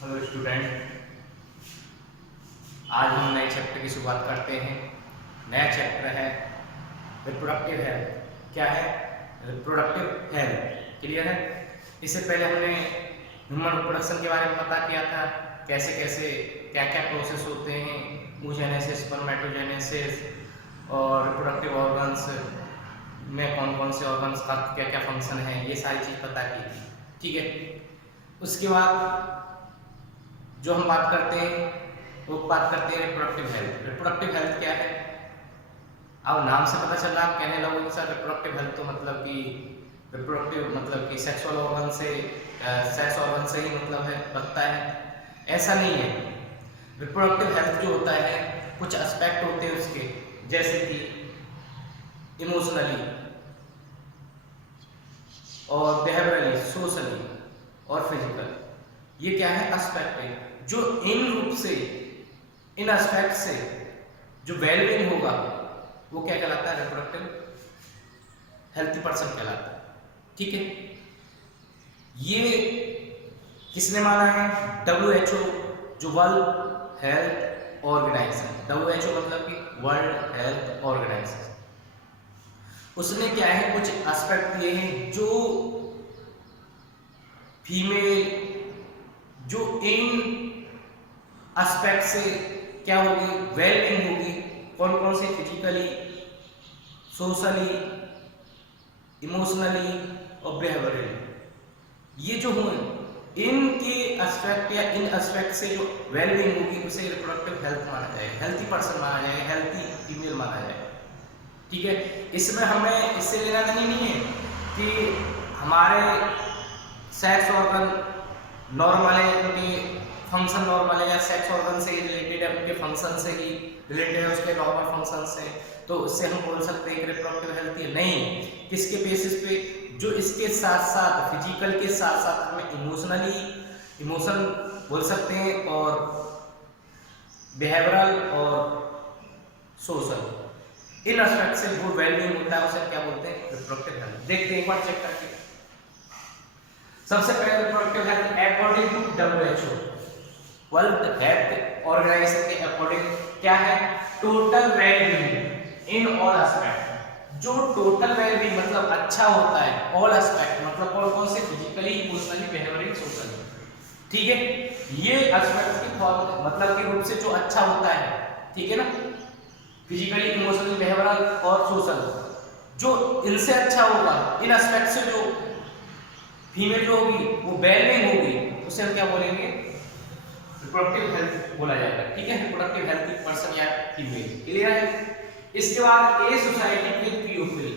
Hello student, आज हम नए चैप्टर की शुरुआत करते हैं। नया चैप्टर है रिप्रोडक्टिव हेल्थ। क्या है? Reproductive health. क्लियर है? इससे पहले हमने ह्यूमन रिप्रोडक्शन के बारे में पता किया था, कैसे कैसे क्या क्या प्रोसेस होते हैं, oogenesis, spermatogenesis और रिप्रोडक्टिव ऑर्गन्स में कौन कौन से ऑर्गन्स का क्या क्या फंक्शन है, ये सारी चीज़ पता की थी। ठीक है। उसके बाद जो हम बात करते हैं वो बात करते हैं रिप्रोडक्टिव हेल्थ। रिप्रोडक्टिव हेल्थ क्या है? अब नाम से पता चल रहा है, आप कहने लगोगे सर रिप्रोडक्टिव हेल्थ तो मतलब कि रिप्रोडक्टिव मतलब कि सेक्सुअल ऑर्गन से सेक्स ऑर्गन से ही मतलब है रखता है। ऐसा नहीं है। रिप्रोडक्टिव हेल्थ जो होता है कुछ एस्पेक्ट होते हैं उसके, जैसे कि इमोशनली और बिहेवियरली, सोशली और फिजिकल। ये क्या है? एस्पेक्ट है जो इन रूप से, इन एस्पेक्ट से जो वेलबींग होगा वो क्या कहलाता है? रिप्रोडक्टिव हेल्थी पर्सन कहलाता है। ठीक है। ये किसने माना है? WHO, जो वर्ल्ड हेल्थ ऑर्गेनाइजेशन। WHO मतलब कि वर्ल्ड हेल्थ ऑर्गेनाइजेशन। उसने क्या है कुछ एस्पेक्ट दिए हैं जो फीमेल, जो इन एस्पेक्ट से क्या होगी? वेलबींग होगी। कौन कौन से? फिजिकली, सोशली, इमोशनली और बिहेवियरली। ये जो हुए इनके एस्पेक्ट या इन एस्पेक्ट से जो वेलबींग होगी उसे रिप्रोडक्टिव हेल्थ माना जाएगा, हेल्थी पर्सन माना जाएगा, हेल्थी फीमेल माना जाएगा। ठीक है। इसमें हमें इससे लेना नहीं है कि हमारे सेक्स ऑर्गन नॉर्मल है, उनके फंक्शन नॉर्मल है, या सेक्स ऑर्गन से ही रिलेटेड है, उनके फंक्शन से ही रिलेटेड है, उसके नॉर्मल फंक्शन से, तो उससे हम बोल सकते हैं कि रिप्रोडक्टिव हेल्थ है। नहीं, किसके बेसिस पे? जो इसके साथ साथ फिजिकल के साथ साथ हमें इमोशनली, इमोशन बोल सकते हैं, और बिहेवियरल और सोशल, इन एस्पेक्ट से जो वेलबींग होता है उसे क्या बोलते हैं? Reproductive health. देखते हैं एक बार चेक करके। सबसे पहले reproductive health according to WHO, World Health Organization के अकॉर्डिंग क्या है? Total wellbeing in all aspect. जो टोटल वेलबींग मतलब अच्छा होता है, ऑल एस्पेक्ट मतलब कौन कौन से? Physically, emotionally, behaviourally, socially. ठीक है। ये एस्पेक्ट की फॉर्म मतलब के रूप से जो अच्छा होता है, ठीक है ना, फिजिकली, इमोशनली, बिहेवियरल और सोशल, जो इनसे अच्छा होगा, इन एस्पेक्ट से जो फीमेल जो होगी वो वेलबींग होगी, उसे हम क्या बोलेंगे? रिप्रोडक्टिव हेल्थ बोला जाएगा। ठीक है। रिप्रोडक्टिव हेल्थ पर्सन या फीमेल। क्लियर है? इसके बाद a society with people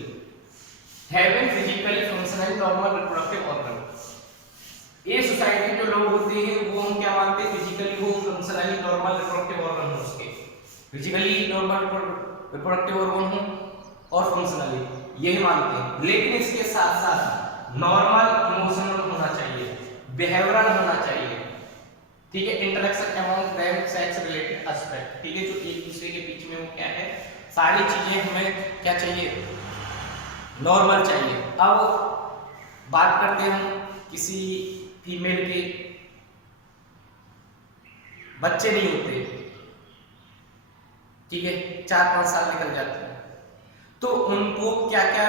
having physically functional normal reproductive organ. A society जो लोग होते हैं वो हम क्या मानते हैं? फिजिकली वो फंक्शनली नॉर्मल रिप्रोडक्टिव ऑर्गन हो, उसके फिजिकली नॉर्मल रिप्रोडक्टिव ऑर्गन हो और फंक्शनली, यही मानते हैं। लेकिन इसके साथ साथ नॉर्मल इमोशनल होना चाहिए, बिहेवियरल होना चाहिए। ठीक है। Interaction among them sex related aspect. ठीक है। जो एक दूसरे के बीच में वो क्या है, सारी चीजें हमें क्या चाहिए? नॉर्मल चाहिए। अब बात करते हैं हम किसी फीमेल के बच्चे नहीं होते, ठीक है, 4-5 साल निकल जाते हैं, तो उनको क्या क्या,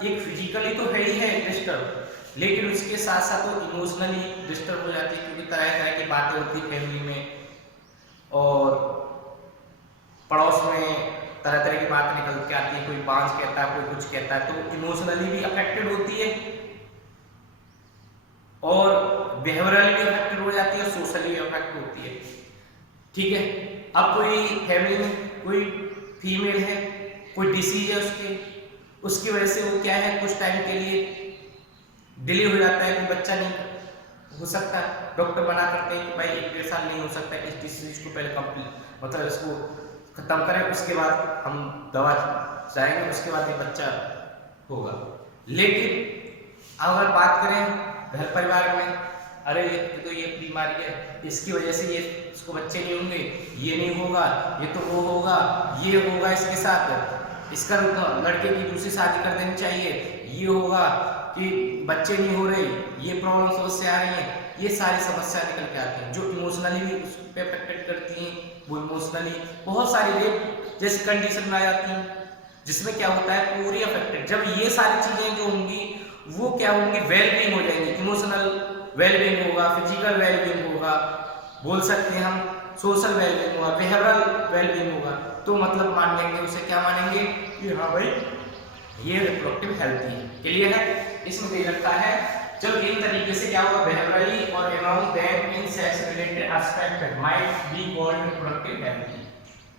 एक फिजिकली तो है ही है डिस्टर्ब, लेकिन उसके साथ साथ वो इमोशनली डिस्टर्ब हो जाती है, क्योंकि तरह तरह की बातें होती है फैमिली में, और पड़ोस में तरह तरह की बात निकल के आती है, कोई बांझ कहता है, कोई कुछ कहता है, तो इमोशनली भी अफेक्टेड होती है और बिहेवियरली भी अफेक्टेड हो जाती है, सोशली भी अफेक्ट होती है। ठीक है। अब कोई फैमिली में कोई फीमेल है, कोई डिसीज है उसकी वजह से वो क्या है, कुछ टाइम के लिए डिले हो जाता है, कोई बच्चा नहीं हो सकता, डॉक्टर मना करते हैं कि भाई 1-1.5 साल नहीं हो सकता, इस डिसीज को पहले कंप्लीट मतलब इसको खत्म करें, उसके बाद हम दवा जाएंगे, उसके बाद ये बच्चा होगा। लेकिन अगर बात करें घर परिवार में, अरे तो ये बीमारी है, इसकी वजह से ये इसको बच्चे नहीं होंगे, ये नहीं होगा, ये तो वो होगा, ये होगा इसके साथ, इसका लड़के की दूसरी शादी कर देनी चाहिए, ये होगा कि बच्चे नहीं हो रहे, ये प्रॉब्लम समस्या आ रही है, ये सारी समस्या निकल के आती हैं जो इमोशनली भी उस पे अफेक्टेड करती हैं। वो इमोशनली बहुत सारी रेप जैसी कंडीशन में आ जाती हैं जिसमें क्या होता है पूरी अफेक्टेड। जब ये सारी चीजें जो होंगी वो क्या होंगी, वेलबींग हो जाएंगी, इमोशनल वेलबींग होगा, फिजिकल वेलबींग होगा, बोल सकते हैं हम सोशल वेलबींग होगा, बिहेवियरल वेलबींग होगा। तो मतलब मान लेंगे उसे, क्या मानेंगे कि हाँ भाई ये रिप्रोडक्टिव हेल्थी है। क्लियर है? इसमें दे रखा है जब इन तरीके से क्या होगा, बिहेवियरली और among them in sex related aspect might be called reproductive healthy,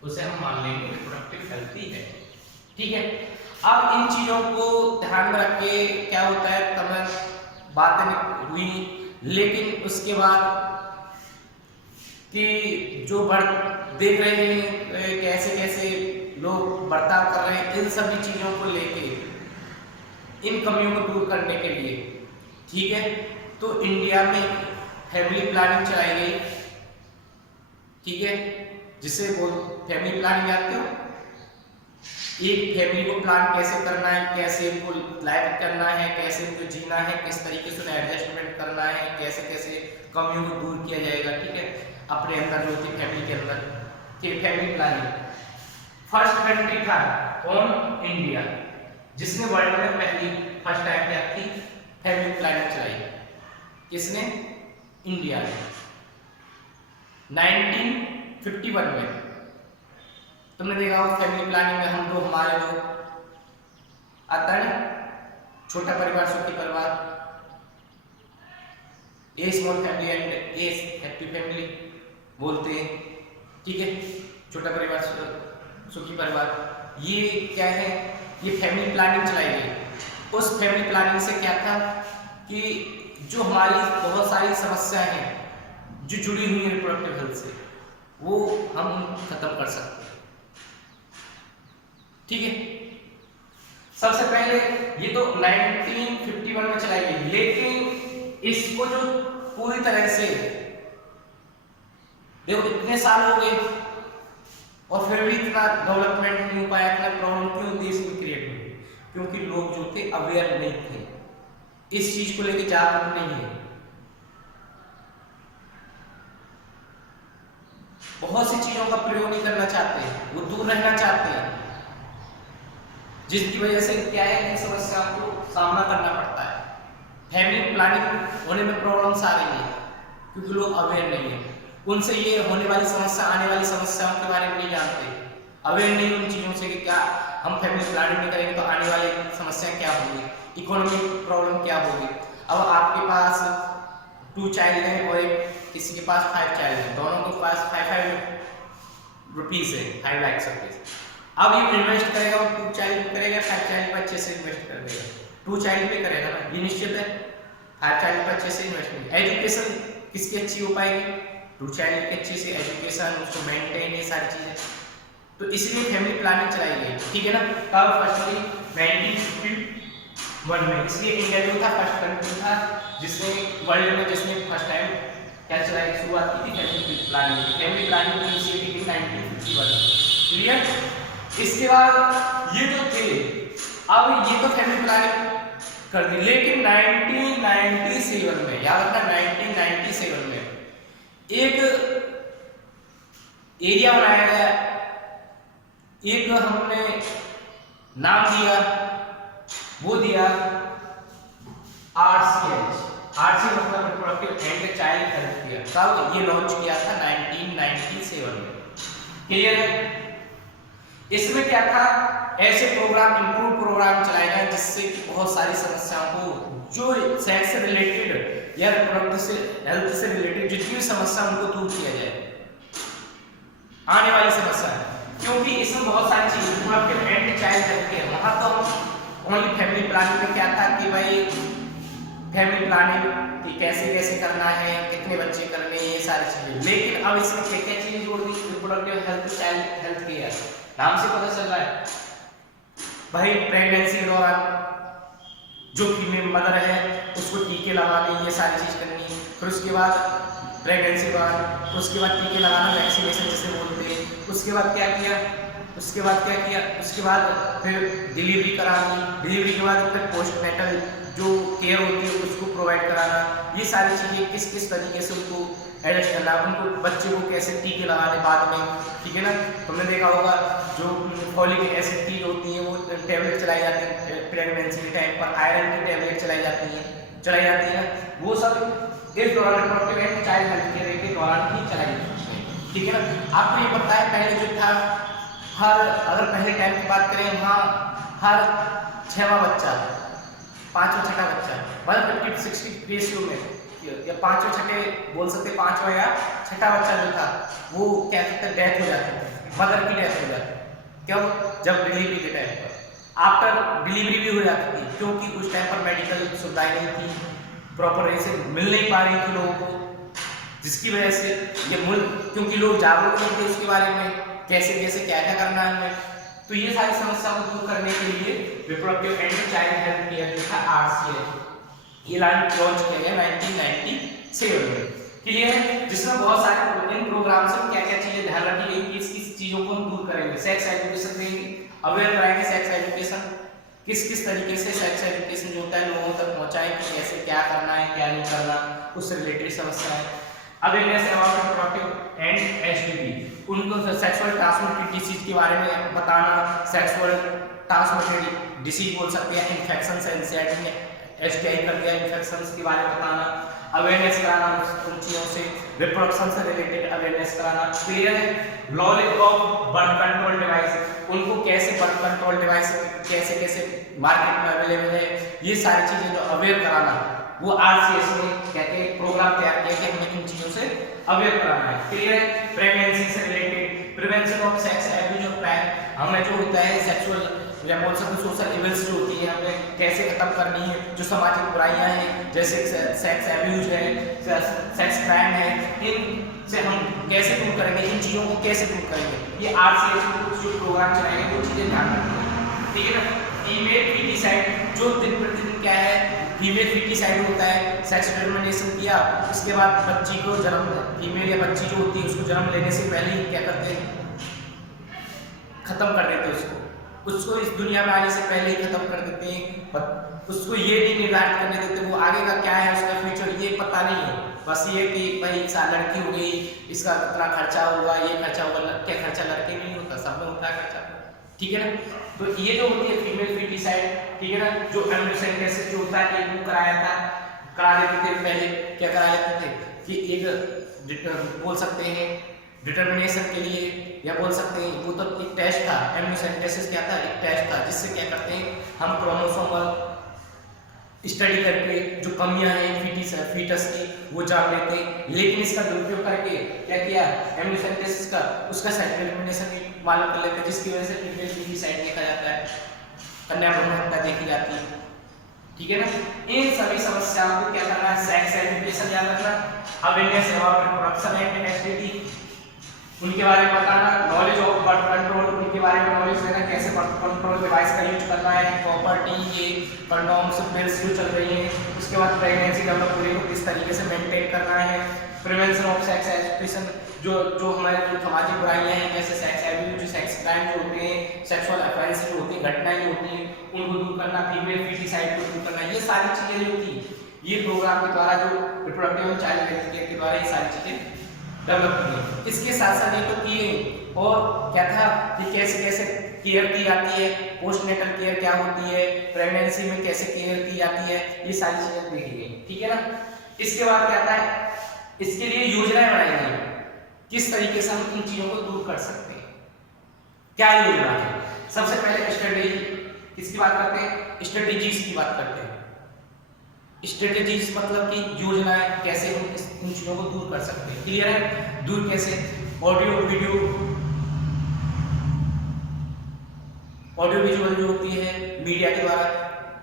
उसे हम मान लेंगे रिप्रोडक्टिव हेल्थी है। ठीक है, अब इन चीजों को ध्यान में रख के क्या होता है, तमाम बातें हुई, लेकिन उसके बाद कि जो देख रहे हैं कैसे कैसे लोग बर्ताव कर रहे हैं, इन सभी चीजों को लेके इन कमियों को दूर करने के लिए, ठीक है, तो इंडिया में फैमिली प्लानिंग चलाई गई। ठीक है, जिसे बोल फैमिली प्लानिंग जानते हो, एक फैमिली को प्लान कैसे करना है, कैसे उनको लाइफ करना है, कैसे उनको जीना है, किस तरीके से उन्हें एडजस्टमेंट करना है, कैसे कैसे कमियों को दूर किया जाएगा। ठीक है, अपने अंदर जो होती है फैमिली के अंदर, ठीक, फैमिली प्लानिंग। फर्स्ट कंट्री था कौन, इंडिया, जिसने वर्ल्ड में पहली फर्स्ट टाइम क्या थी, फैमिली प्लानिंग चलाई। किसने, इंडिया ने 1951 में। तुमने देखा हो फैमिली प्लानिंग में हम लोग, हमारे लोग आता है छोटा परिवार सुखी परिवार, a small family and a happy family बोलते हैं। ठीक है, छोटा परिवार सुखी परिवार, ये क्या है, ये फैमिली प्लानिंग चलाई गई। उस फैमिली प्लानिंग से क्या था कि जो हमारी बहुत सारी समस्याएं हैं जो जुड़ी हुई है रिप्रोडक्टिव हेल्थ से, वो हम खत्म कर सकते हैं। ठीक है, सबसे पहले ये तो 1951 में चलाई गई, लेकिन इसको जो पूरी तरह से देखो इतने साल हो गए और फिर भी इतना डेवलपमेंट नहीं हो पाया, इतना प्रॉब्लम क्यों देश में क्रिएट हुई, क्योंकि लोग जो थे अवेयर नहीं थे, इस चीज को लेकर जागरूक नहीं है। बहुत सी चीजों का प्रयोग नहीं करना चाहते हैं, वो दूर रहना चाहते हैं, जिसकी वजह से क्या है, इन समस्याओं को सामना करना पड़ता है। फैमिली प्लानिंग होने में प्रॉब्लम्स आ रही है क्योंकि लोग अवेयर नहीं है, उनसे ये होने वाली समस्या, आने वाली समस्याओं के बारे में नहीं जानते, अवेयर नहीं उन चीज़ों से कि क्या हम फैमिली प्लानिंग नहीं करेंगे तो आने वाली समस्या क्या होगी, इकोनॉमिक प्रॉब्लम क्या होगी। अब आपके पास 2 चाइल्ड हैं और किसी के पास 5 चाइल्ड हैं, दोनों के पास 5 रुपीज़ है, 5 लाख रुपीज़। अब ये इन्वेस्ट करेगा, 2 चाइल्ड पे करेगा, 5 चाइल्ड पर अच्छे से इन्वेस्ट कर देगा, 2 चाइल्ड पे करेगा ना, ये निश्चित है, 5 चाइल्ड पर अच्छे से इन्वेस्टमेंट। एजुकेशन किसकी अच्छी हो पाएगी, 2 चाइल्ड की अच्छी से एजुकेशन, उसको मेंटेन, ये सारी चीजें, तो इसलिए फैमिली प्लानिंग चलाई गई। ठीक है ना, तब फर्स्टली 1951 में, इसलिए इंडिया जो था फर्स्ट कंट्री था जिसने वर्ल्ड में, जिसने फर्स्ट टाइम क्या चलाई, शुरुआत की थी फैमिली प्लानिंग की। फैमिली प्लानिंग इनिशिएटिव की 1951। क्लियर? इसके बाद ये जो थे, अब ये तो फैमिली प्लानिंग कर दी, लेकिन 1997 में, याद रखना 1997 में एक एरिया बनाया गया, एक हमने नाम दिया, वो दिया RCH, RC मतलब reproductive and child health care. तब ये लॉन्च किया था 1997 में। क्लियर है? इसमें क्या था, ऐसे प्रोग्राम, इम्प्रूव प्रोग्राम चलाए गए जिससे बहुत सारी समस्याओं को, जो सेक्स से रिलेटेड या रिप्रोडक्टिव से हेल्थ से रिलेटेड जितनी भी समस्या उनको दूर किया जाए, आने वाली समस्या है। क्योंकि इसमें बहुत सारी चीजें, reproductive and child health care, वहां तो ओनली फैमिली प्लानिंग में क्या था कि भाई फैमिली प्लानिंग कि कैसे कैसे करना है, कितने बच्चे करने हैं, ये सारी चीजें। लेकिन अब इसमें क्या क्या चीजें जोड़ दी, reproductive health, child health care, नाम से पता चल रहा है भाई प्रेगनेंसी के दौरान जो फीमेल मदर है उसको टीके लगाने, ये सारी चीज करनी। फिर उसके बाद प्रेगनेंसी के बाद, उसके बाद टीके लगाना, वैक्सीनेशन जिसे बोलते हैं। उसके बाद क्या किया, उसके बाद क्या किया, उसके बाद फिर डिलीवरी करानी, डिलीवरी के बाद फिर पोस्टनेटल जो केयर होती है उसको प्रोवाइड कराना। ये सारी चीज़ें किस किस तरीके से उनको एडजस्ट करना, उनको बच्चे को कैसे टीके लगाने बाद में, ठीक है ना। तुमने देखा होगा जो फॉलिक एसिड की होती है वो टैबलेट चलाई जाती है प्रेगनेंसी के टाइम पर, आयरन की टैबलेट चलाई जाती है ना, वो सब इस दौरान reproductive and child health care के दौरान ही चलाई जाती है, ठीक है ना। आपको ये पता है पहले जो था अगर पहले टाइम की बात करें वहाँ हर 6वां बच्चा, 5वां 6ठा बच्चा, मतलब 50-60 रेशियो में या 5वें 6ठे बोल सकते, 5वां या 6ठा बच्चा जो था वो क्या कहते हैं डेथ हो जाती है, मदर की डेथ हो जाती है। क्यों? जब डिलीवरी के टाइम पर, आफ्टर डिलीवरी भी हो जाती थी, क्योंकि उस टाइम पर मेडिकल सुविधाएं नहीं थी, प्रॉपर ऐसे मिल नहीं पा रही थी लोगों को, जिसकी वजह से ये मुल्क, क्योंकि लोग जागरूक नहीं थे उसके बारे में कैसे कैसे क्या क्या करना है हमें, तो ये सारी समस्याओं को दूर करने के लिए reproductive and child health care जो था RCH ये लॉन्च किया गया 1997 में, क्लियर है। जिसमें बहुत सारे इन प्रोग्राम से क्या क्या चीजें ध्यान रखी गई, किस किस चीजों को हम दूर करेंगे, सेक्स एजुकेशन देंगे, अवेयर कराएंगे सेक्स एजुकेशन, किस किस तरीके से सेक्स एजुकेशन जो होता है लोगों तक पहुंचाएं कि कैसे क्या करना है क्या नहीं करना, उससे रिलेटेड समस्याएं, awareness about reproductive and STD, उनको सेक्सुअल ट्रांसमिटेड डिसीज के बारे में बताना, सेक्सुअल ट्रांसमिटेड डिसीज बोल सकते हैं, इन्फेक्शन से एनसीआईटी STI कर दिया, इन्फेक्शंस के बारे में बताना, अवेयरनेस कराना उन चीज़ों से, रिप्रोडक्शन से रिलेटेड अवेयरनेस कराना, क्लियर है। Knowledge of birth control device, उनको कैसे बर्थ कंट्रोल डिवाइस कैसे कैसे मार्केट में अवेलेबल है, ये सारी चीज़ें जो अवेयर कराना, वो RCH ने क्या क्या प्रोग्राम तैयार किया कि हमें इन चीज़ों से अवेयर कराना है, क्लियर है। प्रेगनेंसी से related, prevention of sex abuse of prime, हमें जो होता है सेक्सुअल या बोल सकते सोशल इविल्स जो होती है हमें कैसे खत्म करनी है, जो सामाजिक बुराइयां हैं जैसे सेक्स एब्यूज है, सेक्स क्राइम है, इन से हम कैसे दूर करेंगे, इन चीज़ों को कैसे दूर करेंगे, ये RCH में जो प्रोग्राम चलाएंगे वो चीज़ें ध्यान रखेंगे, ठीक है ना। फीमेल फीटिसाइड, जो दिन प्रतिदिन क्या है फीमेल फीटिसाइड होता है, सेक्स टर्मिनेशन किया उसके बाद बच्ची को जन्म, फीमेल या बच्ची जो होती है उसको जन्म लेने से पहले ही क्या करते हैं खत्म कर देते उसको इस दुनिया में आने से पहले ही खत्म कर देते हैं, उसको ये नहीं निर्धारित करने देते वो आगे का क्या है उसका फ्यूचर ये पता नहीं है, बस ये कि भाई साल लड़की हो गई इसका कितना खर्चा होगा, ये खर्चा होगा, क्या खर्चा लड़के में नहीं होता, सब में होता है खर्चा, ठीक है ना। तो ये जो होती है फीमेल फीटिसाइड, ठीक है ना, जो एम्ब्रियोसेंटेसिस जो होता है एक करा देते थे पहले, क्या करा लेते थे कि एक बोल सकते हैं डिटर्मिनेशन के लिए, या बोल सकते हैं वो तो एक टेस्ट था, एम्ब्रियोसेंटेसिस क्या था, एक टेस्ट था जिससे क्या करते हैं हम क्रोमोसोमल स्टडी करके जो कमियां हैं फीटस की वो जान लेते हैं, लेकिन इसका दुरुपयोग करके क्या किया एम्ब्रियोसेंटेसिस का उसका सेक्सुअल डिटर्मिनेशन भी मालूम कर लेते हैं, जिसकी वजह से फीमेल फीटिसाइड देखा जाता है, कन्या भ्रूण हत्या देखी जाती है, ठीक है ना। इन सभी समस्याओं को क्या करना है, सेक्स एजुकेशन याद रखना, awareness about reproduction and STD उनके बारे में बताना, नॉलेज ऑफ बर्थ कंट्रोल उनके बारे में नॉलेज देना, कैसे बर्थ कंट्रोल डिवाइस का यूज करना है, प्रॉपर्टी ये कंडोम्स पिल्स जो चल रही हैं, उसके बाद प्रेगनेंसी डेवलप पूरे को किस तरीके से मेंटेन करना है, प्रिवेंशन ऑफ सेक्स एजुकेशन जो हमारे जो सामाजिक बुराइयां हैं जैसे सेक्स एब्यूज, सेक्स क्राइम जो होते हैं, सेक्सुअल ऑफेंस जो होती हैं, घटनाएं होती हैं उनको दूर करना, फीमेल फीटिसाइड को दूर करना, ये सारी चीजें जो थी ये प्रोग्राम के द्वारा जो reproductive and child health care के द्वारा ये सारी चीजें डेवलप की। इसके साथ साथ ये तो किए और क्या था कि कैसे कैसे केयर की जाती है, पोस्टनेटल केयर क्या होती है, प्रेगनेंसी में कैसे केयर की जाती है, ये सारी चीजें देखी गई, ठीक है ना। इसके बाद क्या आता है, इसके लिए योजनाएं बनाई गई किस तरीके से हम इन चीजों को दूर कर सकते हैं, क्या योजना है। सबसे पहले स्ट्रेटेजी किसकी बात करते हैं, स्ट्रेटेजीज की बात करते हैं। स्ट्रेटेजीज मतलब कि योजनाएं कैसे हम इन चीजों को दूर कर सकते हैं, क्लियर है। दूर कैसे, ऑडियो विजुअल जो होती है मीडिया के द्वारा,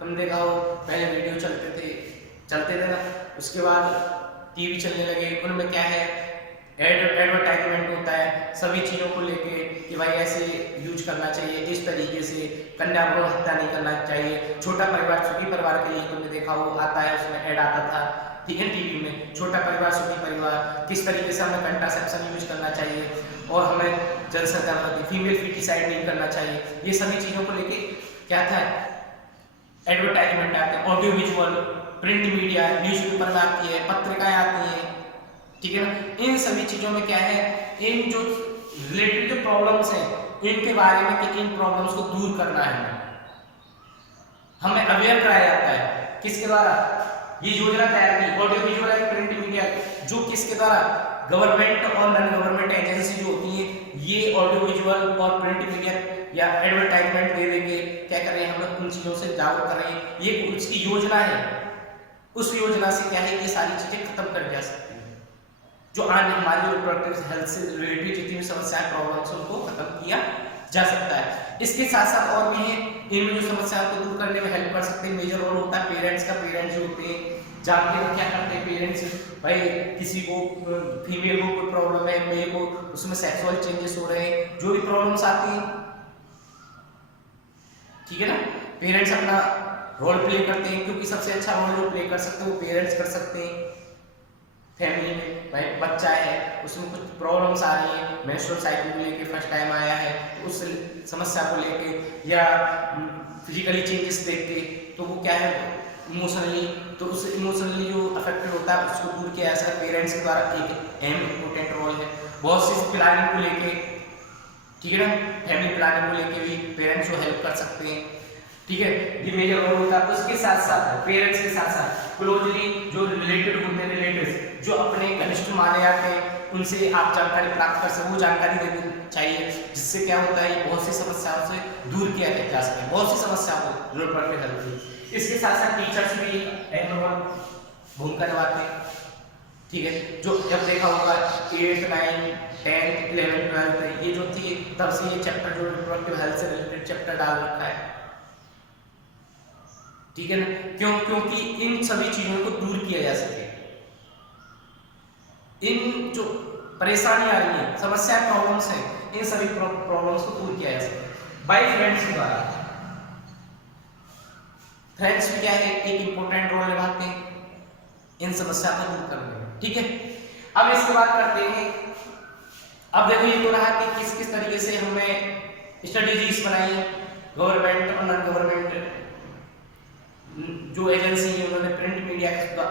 तुम देखा हो पहले वीडियो चलते थे ना, उसके बाद टीवी चलने लगे, उनमें क्या है एडवर्टाइजमेंट होता है सभी चीज़ों को लेके कि भाई ऐसे यूज करना चाहिए, इस तरीके से कन्या भ्रूण हत्या नहीं करना चाहिए, छोटा परिवार सुखी परिवार के लिए तुमने देखा हो आता है, उसमें ऐड आता था, ठीक है, टीवी में छोटा परिवार सुखी परिवार, किस तरीके से हमें कंट्रासेप्शन यूज करना चाहिए, और हमें जनसंख्या बढ़ती, फीमेल फीटिसाइड नहीं करना चाहिए, ये सभी चीज़ों को लेके क्या था एडवर्टाइजमेंट आते हैं, audio visual, print media, newspaper में आती है, पत्रिकाएं आती हैं, ठीक है ना। इन सभी चीज़ों में क्या है, इन जो रिलेटेड जो प्रॉब्लम्स हैं इनके बारे में कि इन प्रॉब्लम्स को दूर करना है, हमें अवेयर कराया जाता है। किसके द्वारा ये योजना तैयार की, audio visual and print media, जो किसके द्वारा, गवर्नमेंट और नॉन गवर्नमेंट एजेंसी जो होती है ये ऑडियो विजुअल और प्रिंट मीडिया या एडवर्टाइजमेंट दे देंगे, क्या कर रहे हैं, हम लोग उन चीज़ों से जागरूक कर रहे हैं, ये उसकी योजना है। उस योजना से क्या है, ये सारी चीज़ें खत्म कर जा सकती हैं, जो आज हमारी रिप्रोडक्टिव हेल्थ से रिलेटेड जितनी भी समस्याएं प्रॉब्लम्स उनको खत्म किया जा सकता है। इसके साथ साथ और भी हैं, इनमें जो समस्याओं को दूर करने में हेल्प कर सकते हैं, मेजर रोल होता है पेरेंट्स का। पेरेंट्स जो होते हैं जानते हैं क्या करते हैं पेरेंट्स, भाई किसी को फीमेल को कोई प्रॉब्लम है, मेल को उसमें सेक्सुअल चेंजेस हो रहे हैं, जो भी प्रॉब्लम्स आती हैं, ठीक है ना, पेरेंट्स अपना रोल प्ले करते हैं, क्योंकि सबसे अच्छा रोल जो प्ले कर सकते हैं वो पेरेंट्स कर सकते हैं। फैमिली में भाई बच्चा है, उसमें कुछ प्रॉब्लम्स आ रही है, मेंस्ट्रुअल साइकिल को लेके फर्स्ट टाइम आया है, तो उस समस्या को लेके या फिजिकली चेंजेस देख के, तो वो क्या है इमोशनली, तो उस इमोशनली जो अफेक्टेड होता है उसको दूर किया जा सकता है पेरेंट्स के द्वारा, एक अहम इम्पोर्टेंट रोल है। बहुत सी प्लानिंग को लेके, ठीक है ना, फैमिली प्लानिंग को लेके भी पेरेंट्स को हेल्प कर सकते हैं, ठीक है, ये मेजर रोल होता है। उसके साथ साथ पेरेंट्स के साथ साथ क्लोजली जो रिलेटेड होते हैं, रिलेटिव्स जो अपने घनिष्ठ माने जाते हैं, उनसे आप जानकारी प्राप्त कर सकें, वो जानकारी देनी चाहिए, जिससे क्या होता है ये बहुत सी समस्याओं से दूर किया जा सके, बहुत सी समस्याओं को रिप्रोडक्टिव हेल्थ की। इसके साथ साथ टीचर्स भी अहम भूमिका निभाते हैं, ठीक है, जो जब देखा होगा 8, 9, 10, 11, 12 ये जो थी तब से ये चैप्टर जो रिप्रोडक्टिव हेल्थ से रिलेटेड चैप्टर डाल रखा है, ठीक है ना, क्योंकि इन सभी चीजों को दूर किया जा सके, इन जो परेशानी आ रही है, समस्या प्रॉब्लम्स हैं, इन सभी प्रॉब्लम्स को दूर किया जा सके बाय फ्रेंड्स के द्वारा। फ्रेंड्स भी क्या है, एक इंपॉर्टेंट रोल निभाते हैं इन समस्या को दूर करने में, ठीक है। अब इसके बाद करते हैं, अब देखो ये तो रहा कि किस किस तरीके से हमने स्ट्रेटेजीज बनाई, गवर्नमेंट और नॉन गवर्नमेंट जो एजेंसी है उन्होंने प्रिंट मीडिया का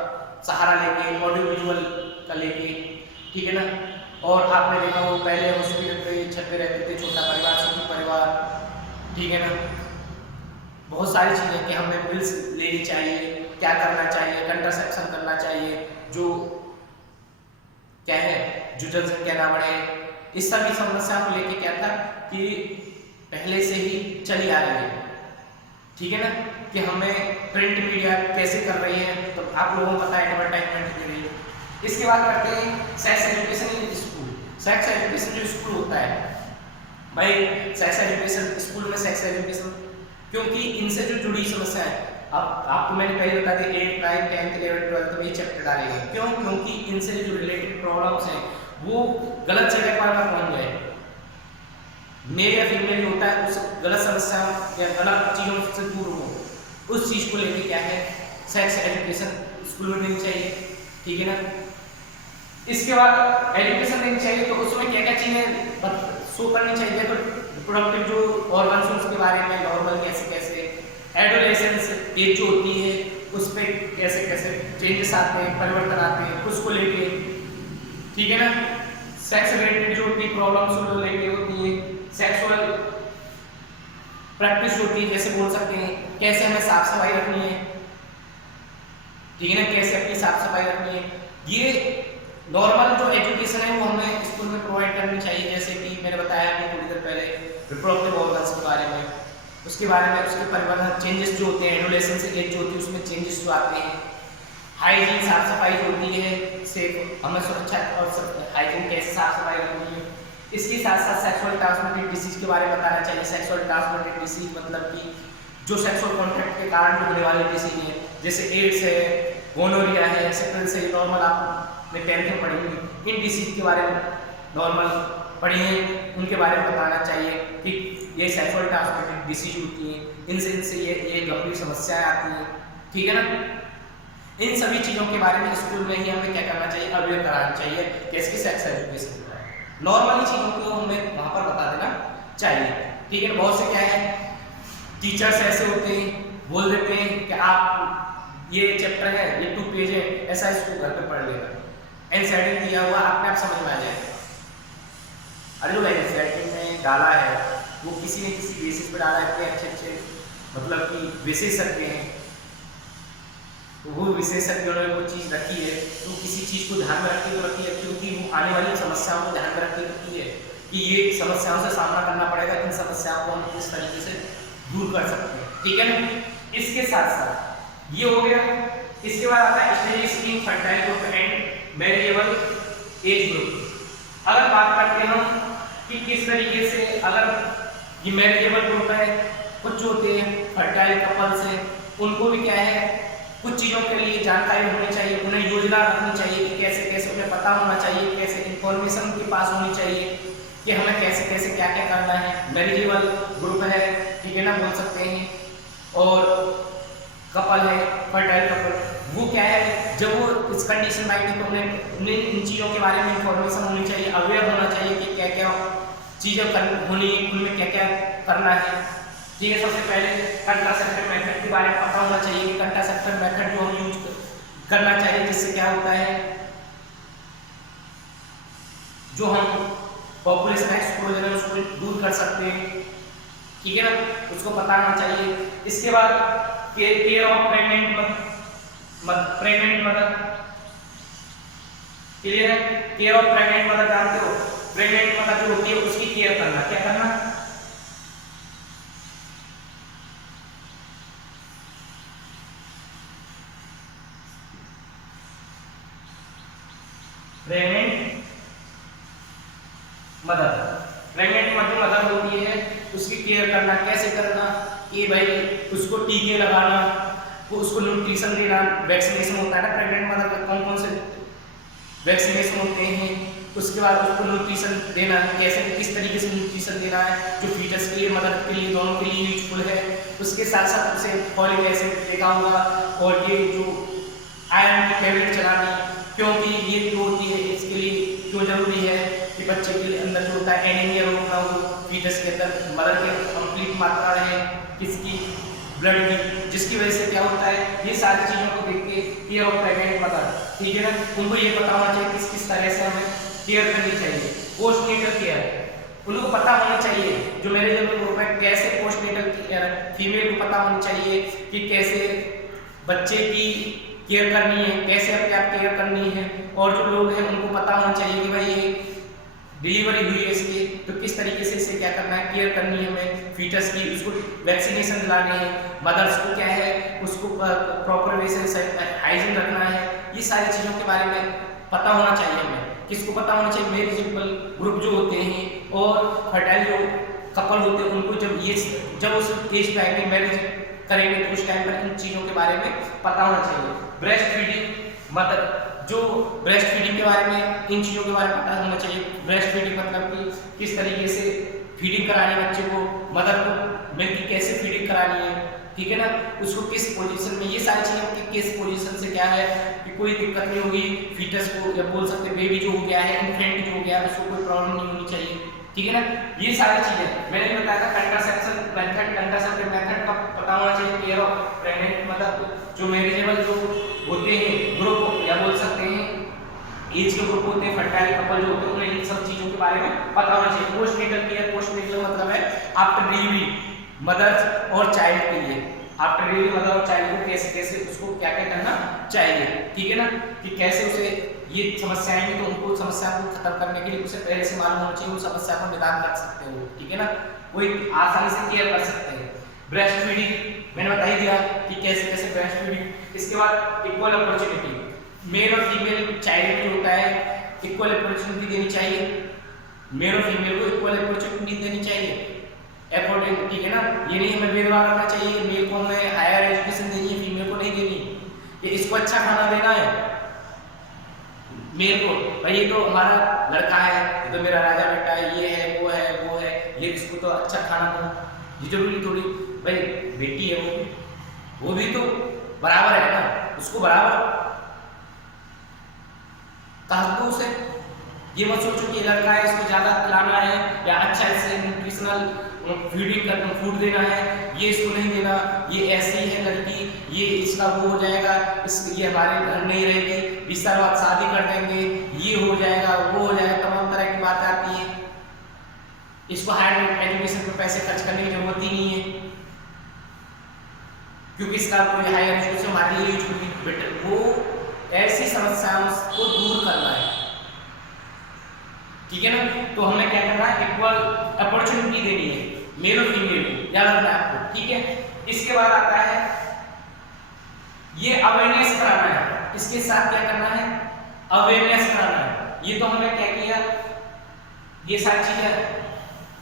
सहारा लेके, ऑडियो विजुअल का लेके, ठीक है ना, और आपने देखा वो पहले हॉस्पिटल पे छत पे रहते थे, छोटा परिवार, सुखी परिवार, ठीक है ना, बहुत सारी चीज़ें कि हमें पिल्स लेनी चाहिए, क्या करना चाहिए, कंट्रासेप्शन करना चाहिए, जो क्या है जो जनसंख्या ना बढ़े, इस सभी समस्या को लेके क्या था कि पहले से ही चली आ रही है, ठीक है ना, कि हमें प्रिंट मीडिया कैसे कर रही है, तो आप लोगों को पता है एडवर्टाइजमेंट दे रही है। इसके बाद करते हैं sex education in school. Sex education जो स्कूल होता है, भाई सेक्स एजुकेशन स्कूल में सेक्स एजुकेशन, क्योंकि इनसे जो जुड़ी समस्या है, अब आपको मैंने पहले बता दी 8, 9, 10, 11, 12 में ये चैप्टर डाले गए, क्यों, क्योंकि इनसे जो रिलेटेड प्रॉब्लम्स हैं वो गलत जगह पर ना पहुंच जाए, मेल या फीमेल जो होता है उस गलत समस्याओं या गलत चीज़ों से दूर हो, उस चीज़ को लेके क्या है सेक्स एजुकेशन स्कूल में देनी चाहिए, ठीक है ना। इसके बाद एजुकेशन देनी चाहिए, तो उसमें क्या क्या चीज़ें शो करनी चाहिए, तो रिप्रोडक्टिव जो ऑर्गन्स उसके बारे में, नॉर्मल कैसे कैसे, एडोलेसेंस एज जो होती है उस पर कैसे कैसे चेंजेस आते हैं, परिवर्तन आते हैं, उसको लेके, ठीक है ना। सेक्स रिलेटेड जो होती है प्रॉब्लम्स को लेके होती है, सेक्सुअल प्रैक्टिस होती है, जैसे बोल सकते हैं कैसे हमें साफ सफाई रखनी है, ठीक है ना, कैसे अपनी साफ सफाई रखनी है, ये नॉर्मल जो एजुकेशन है वो हमें स्कूल में प्रोवाइड करनी चाहिए। जैसे कि मैंने बताया कि थोड़ी देर पहले रिप्रोडक्टिव ऑर्गन्स के बारे में, उसके बारे में, उसके परिवर्तन चेंजेस जो होते हैं, एडोलेसेंस एज जो होती है उसमें चेंजेस जो आते हैं, हाइजीन साफ सफाई जो होती है, सेफ हमें सुरक्षा और हाइजीन कैसे साफ सफाई रखनी है। इसके साथ साथ सेक्सुअल ट्रांसमिटेड डिसीज के बारे में बताना चाहिए। सेक्सुअल ट्रांसमिटेड डिसीज मतलब कि जो सेक्सुअल कॉन्टैक्ट के कारण जो होने वाले डिसीज हैं, जैसे एड्स है, गोनोरिया है, सिफिलिस है, नॉर्मल आपने 10th में पढ़ी होगी, इन डिसीज के बारे में नॉर्मल पढ़ी है, उनके बारे में बताना चाहिए कि ये सेक्सुअल ट्रांसमिटेड डिसीज होती हैं, इनसे ये गंभीर समस्याएं आती हैं, ठीक है ना। इन सभी चीज़ों के बारे में स्कूल में ही हमें क्या करना चाहिए, अवेयर कराना चाहिए, कैसे सेक्स एजुकेशन होता है, नॉर्मली चीज़ों को हमें वहाँ पर बता देना चाहिए, ठीक है। बहुत से क्या है टीचर्स ऐसे होते हैं, बोल देते हैं कि आप ये चैप्टर है, ये 2 पेज है, ऐसा इसको घर पे पढ़ लेगा, एनसीईआरटी दिया हुआ अपने आप समझ में आ जाएगा। अरे जो एनसीईआरटी में डाला है वो किसी न किसी बेसिस पे डाला है, अच्छे अच्छे मतलब कि विशेषज्ञ हैं, वो विशेषज्ञों ने वो चीज़ रखी है, तो किसी चीज़ को ध्यान में रख के तो रखी है, क्योंकि वो आने वाली समस्याओं को ध्यान में रख के रखी है कि ये समस्याओं से सामना करना पड़ेगा, इन समस्याओं को हम इस तरीके से दूर कर सकते हैं, ठीक है ना। इसके साथ साथ ये हो गया, इसके बाद आता है stage scheme fertile group and variable age group. अगर बात करते हैं हम कि किस तरीके से अगर ये वेरिएबल ग्रुप है, कुछ होते हैं फर्टाइल कपल्स है, उनको भी क्या है कुछ चीज़ों के लिए जानकारी होनी चाहिए, उन्हें योजना रखनी चाहिए कि कैसे कैसे उन्हें पता होना चाहिए, कैसे इंफॉर्मेशन उनके पास होनी चाहिए कि हमें कैसे कैसे क्या क्या करना है। मैरिजेबल ग्रुप है, ठीक है ना, बोल सकते हैं। और कपल है, फर्टाइल कपल, वो क्या है जब वो इस कंडीशन में आएंगे तो उन्हें इन चीज़ों के बारे में इंफॉर्मेशन होनी चाहिए, अवेयर होना चाहिए कि क्या क्या चीज़ें होनी है, उनमें क्या क्या करना है, ठीक है। सबसे पहले कंट्रासेप्टिव मेथड के बारे में पता होना चाहिए कि कंट्रासेप्टिव मेथड जो हम यूज करना चाहिए, जिससे क्या होता है जो हम पॉपुलेशन एक्सप्लोजन है उसको दूर कर सकते हैं, ठीक है ना, उसको पता होना चाहिए। इसके बाद care of pregnant mother, clear है। केयर ऑफ प्रेग्नेंट मदर जानते हो, प्रेग्नेंट मदर जो होती है उसकी केयर करना, क्या करना, प्रेग्नेंट मदर होती है उसकी केयर करना, कैसे करना कि भाई उसको टीके लगाना, उसको न्यूट्रिशन देना, वैक्सीनेशन होता है ना प्रेग्नेंट मदर का, कौन कौन से वैक्सीनेशन होते हैं, उसके बाद उसको न्यूट्रिशन देना है, कैसे किस तरीके से न्यूट्रिशन देना है जो फीटस के लिए मदर के लिए दोनों के लिए यूजफुल है। उसके साथ साथ उसे फॉलिक एसिड देखा होगा, और ये जो आयरन की टेबलेट चलानी, क्योंकि ये जो होती है इसके लिए क्यों जरूरी है कि बच्चे के अंदर जो होता है एनीमिया रोग ना हो, फीटस के अंदर मदर के कंप्लीट मात्रा रहे किसकी ब्लड की, जिसकी वजह से क्या होता है ये सारी चीज़ों को देख के केयर ऑफ प्रेग्नेंट मदर, ठीक है ना, उनको ये पता होना चाहिए किस किस तरह से हमें केयर करनी चाहिए। पोस्टनेटल केयर उनको पता होना चाहिए, जो मेरे जब ग्रुप में कैसे पोस्टनेटल केयर फीमेल को पता होनी चाहिए कि कैसे बच्चे की केयर करनी है, कैसे अपने आप केयर करनी है, और जो लोग हैं उनको पता होना चाहिए कि भाई ये डिलीवरी हुई है इसकी तो किस तरीके से इसे क्या करना है, केयर करनी है हमें फीटस की, उसको वैक्सीनेशन दिलानी है, मदर्स को क्या है उसको प्रॉपर वे से हाइजीन रखना है, ये सारी चीज़ों के बारे में पता होना चाहिए हमें। किसको पता होना चाहिए, मैरिजेबल ग्रुप जो होते हैं और फर्टाइल जो कपल होते हैं उनको जब उस एज पे आएंगे मैरिज करेंगे तो उस टाइम पर इन चीज़ों के बारे में पता होना चाहिए। ब्रेस्ट फीडिंग मदर, जो ब्रेस्ट फीडिंग के बारे में इन चीज़ों के बारे में पता होना चाहिए। ब्रेस्ट फीडिंग मतलब कि किस तरीके से फीडिंग करानी है बच्चे को, मदर को मिल्क की कैसे फीडिंग करानी है, ठीक है ना, उसको किस पोजीशन में, ये सारी चीज़ें कि किस पोजीशन से क्या है कि कोई दिक्कत नहीं होगी फीटस को, या बोल सकते हैं बेबी जो हो गया है, इन्फेंट जो हो गया है उसको कोई प्रॉब्लम नहीं होनी चाहिए, ठीक है ना। ये सारी चीज़ें मैंने बताया था। कंट्रासेप्शन मेथड का पता होना चाहिए। केयर ऑफ प्रेग्नेंट मतलब जो मैरिजेबल जो होते हैं ग्रुप, या बोल सकते हैं एज के ग्रुप होते हैं, फर्टाइल कपल जो होते हैं, उन्हें इन सब चीज़ों के बारे में पता होना चाहिए। पोस्टनेटल केयर, पोस्टनेटल मतलब है आफ्टर डिलीवरी मदर और चाइल्ड के लिए, आफ्टर डिलीवरी मदर और चाइल्ड को कैसे कैसे उसको क्या क्या करना चाहिए, ठीक है ना, कि कैसे उसे ये समस्याएं भी तो उनको समस्या को खत्म करने के लिए उसे पहले से मालूम होना चाहिए, उस समस्या को निदान कर सकते हो, ठीक है ना, कोई आसानी से केयर कर सकते हैं। ब्रेस्ट फीडिंग मैंने बता ही दिया कि कैसे कैसे ब्रेस्ट फीडिंग। इसके बाद इक्वल अपॉर्चुनिटी, मेल और फीमेल चाइल्ड जो होता है इक्वल अपॉर्चुनिटी देनी चाहिए, मेल और फीमेल को इक्वल अपॉर्चुनिटी देनी चाहिए अकॉर्डिंग, ठीक है ना। ये नहीं हमें भेदभाव करना चाहिए, मेल को हमें हायर एजुकेशन देनी है, फीमेल को नहीं देनी, कि इसको अच्छा खाना देना है मेल को, भाई ये तो हमारा लड़का है, ये तो मेरा राजा बेटा है, ये है वो है वो है, ये इसको तो अच्छा खाना दो, ये जरूरी थोड़ी, भाई बेटी है वो भी तो बराबर है ना, उसको बराबर कहा दो उसे, ये मत सोचो कि लड़का है इसको ज़्यादा खिलाना है या अच्छा इससे न्यूट्रिशनल फीडिंग करना, फूड देना है, ये इसको नहीं देना, ये ऐसी है लड़की, ये इसका वो हो जाएगा, ये हमारे घर नहीं रहेगी, 20 साल बाद शादी कर देंगे, ये हो जाएगा, वो हो जाएगा, तमाम तरह की बातें आती है। इसको हायर एजुकेशन पर पैसे खर्च करने की जरूरत ही नहीं है, क्योंकि इसका कोई हायर एजुकेशन हमारे लिए यूज होगी। बेटर वो ऐसी समस्याओं को दूर करना है, ठीक है ना। तो हमें क्या करना है, इक्वल अपॉर्चुनिटी देनी है मेल और फीमेल को, याद रखना है आपको, ठीक है। इसके बाद आता है ये अवेयरनेस कराना है, इसके साथ क्या करना है, अवेयरनेस कराना है। ये तो हमने क्या किया, ये सारी चीजें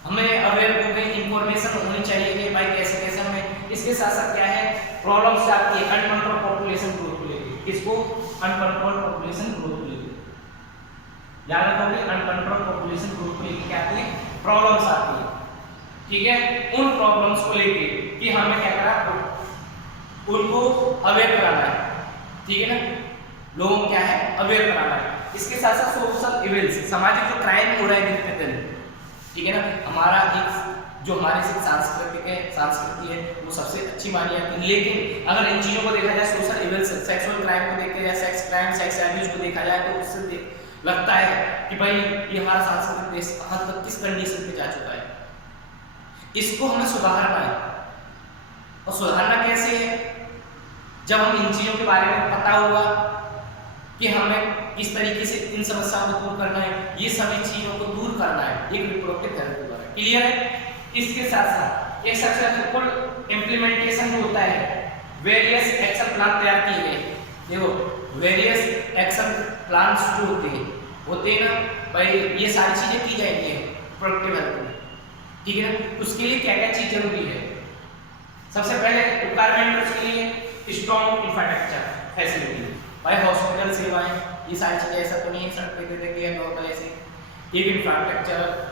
हमें अवेयर हो गई, इंफॉर्मेशन होनी चाहिए कि भाई कैसे कैसे हमें। इसके साथ साथ क्या है, प्रॉब्लम्स आती है अनकंट्रोल पॉपुलेशन ग्रोथ को लेकर, इसको अनकंट्रोल पॉपुलेशन ग्रोथ को लेकर याद रखोगे, अनकंट्रोल पॉपुलेशन ग्रोथ को लेकर क्या आती है, प्रॉब्लम्स आती है, ठीक है। उन प्रॉब्लम्स को लेके कि हमें क्या करा, उनको अवेयर कराना है, ठीक है ना, लोगों को क्या है, अवेयर कराना है। इसके साथ साथ सोशल इवेंट्स, सामाजिक जो क्राइम हो रहा है दिन प्रतिदिन, ठीक है ना, हमारा एक जो हमारे से संस्कृति है वो सबसे अच्छी मानी जाती है। लेकिन अगर इन चीज़ों को देखा जाए, सोशल इवेंट्स, सेक्सुअल क्राइम को देखा जाए, सेक्स क्राइम, सेक्स एब्यूज को देखा जाए, तो उससे लगता है कि भाई ये हमारा सांस्कृतिक देश कहाँ तक किस कंडीशन पे जा चुका है। इसको हमें सुधारना है, और सुधारना कैसे है, जब हम इन चीज़ों के बारे में पता होगा कि हमें किस तरीके से इन समस्याओं को दूर करना है, ये सभी चीज़ों को दूर करना है एक रिप्रोडक्टिव थेरेपी द्वारा। क्लियर है। इसके साथ साथ एक सक्सेसफुल इम्प्लीमेंटेशन जो होता है, वेरियस एक्शन प्लान तैयार किए गए। देखो वेरियस एक्शन प्लान जो होते हैं ना भाई, ये सारी चीजें की जाएंगी रिप्रोडक्टिव हेल्थ में, ठीक है ना। उसके लिए क्या क्या चीज जरूरी है, सबसे पहले रिक्वायरमेंट उसके लिए स्ट्रॉन्ग इंफ्रास्ट्रक्चर फैसिलिटी, भाई हॉस्पिटल सेवाएं, ये सारी चीजें, ऐसा तो नहीं सड़क पे दे देंगे नॉर्मल ऐसे, एक इंफ्रास्ट्रक्चर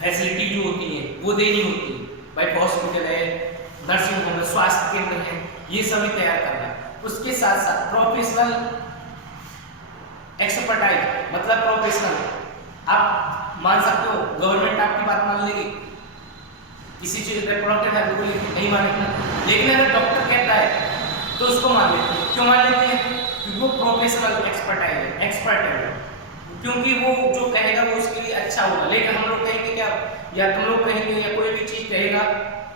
फैसिलिटी जो होती है वो देनी होती है, भाई हॉस्पिटल है, नर्सिंग होम है, स्वास्थ्य केंद्र है, ये सभी तैयार करना है। उसके साथ साथ प्रोफेशनल एक्सपर्टाइज, मतलब प्रोफेशनल, आप मान सकते हो गवर्नमेंट आपकी बात मान लेगी किसी चीज रिप्रोडक्टिव हेल्थ को लेकर, नहीं मानेगी, लेकिन अगर डॉक्टर कहता है तो उसको मान लेते हैं। क्यों मान लेते हैं, क्योंकि वो प्रोफेशनल एक्सपर्टाइज है, एक्सपर्ट है, क्योंकि वो जो कहेगा वो उसके लिए अच्छा होगा। लेकिन हम लोग कहेंगे क्या, या तुम लोग कहेंगे या कोई भी चीज कहेगा,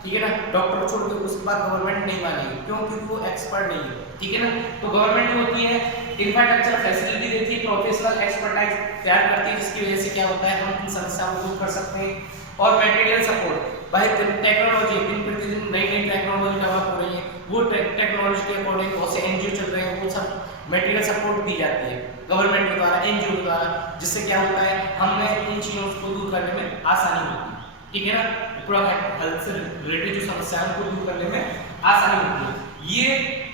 ठीक है ना, डॉक्टर को छोड़ के उसके बाद गवर्नमेंट नहीं मानेगी, क्यों, क्योंकि वो एक्सपर्ट नहीं है, ठीक है ना। तो गवर्नमेंट जो होती है इंफ्रास्ट्रक्चर फैसिलिटी देती है, प्रोफेशनल एक्सपर्टाइज तैयार करती है, जिसकी वजह से क्या होता है, हम इन समस्याओं को दूर कर सकते हैं। और मटेरियल सपोर्ट, भाई टेक्नोलॉजी दिन प्रतिदिन नई नई टेक्नोलॉजी डेवलप हो रही है, वो टेक्नोलॉजी के अकॉर्डिंग बहुत से एनजीओ चल रहे हैं, वो सब मटेरियल सपोर्ट दी जाती है गवर्नमेंट के द्वारा, एनजीओ के द्वारा, जिससे क्या होता है, हमें इन चीज़ों को दूर करने में आसानी होती है, ठीक है ना। पूरा हेल्थ से रिलेटेड जो समस्याओं को दूर करने में आसानी होती है। ये